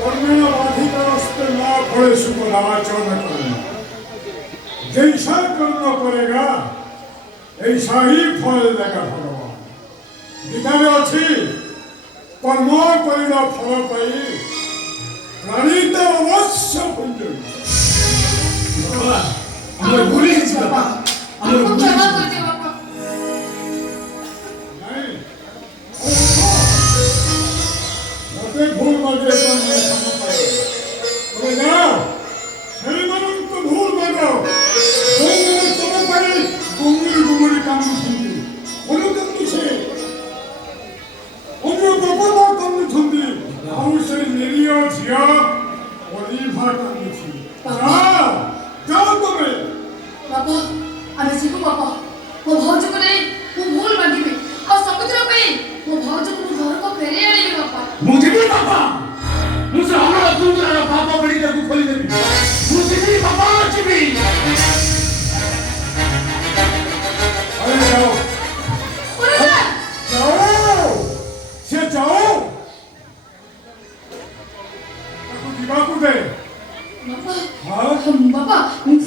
কর্মের বাধিকারস্তে না পড়ে সুখদাচরণ করেন। जैसा कर्म करेगा ऐसा ही फल देगा भगवान। गीता में अच्छी कर्म कर फल पाई प्रणीत अवश्य भूल मते भूल मगे भूल मगाओ गुमुरी काम सुनती অনুগত সে অন্য বাবা কাম শুনতি আর সেই নিরিয় ঝিয়া অলিভা কামছি যাও যাও তুমি বাবা আমি শিখু বাবা ମୋ ଭାଉଜକୁ ନେଇ ମୁଁ ଭୁଲ ମାଗିବି ଆଉ ସବୁଥିର ପାଇଁ ମୋ ଭାଉଜକୁ ମୁଁ ଘରକୁ ଫେରେଇ ଆଣିବି ବାପା। ମୁଁ ଯିବି ବାପା, ମୁଁ ସେ ଅମଳ ସୁନ୍ଦରର ପାପ ବଳି ତାକୁ ଖୋଲିଦେବି। ମୁଁ ଯିବି ବାପା, ଯିବି। अरे जाओ जाओ से जाओ ताको दिवाको दे बाबा। हां बाबा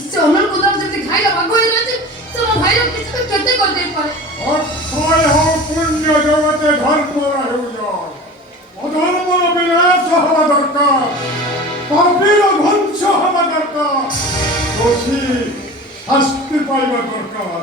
से अमल कोदार जल्दी खाइला भागो ही रहते तो ମୋ ଭାଇର କିଛି ବି କ୍ଷତି କରିଦେଇ ପାରେ। अक्षय हो पुण्य जगते धर्म रहु जाओ अधर्म विनाश हवा दरकार पापीर ध्वंस हवा दरकार दोषी শাস্তি পাইবা দরকার।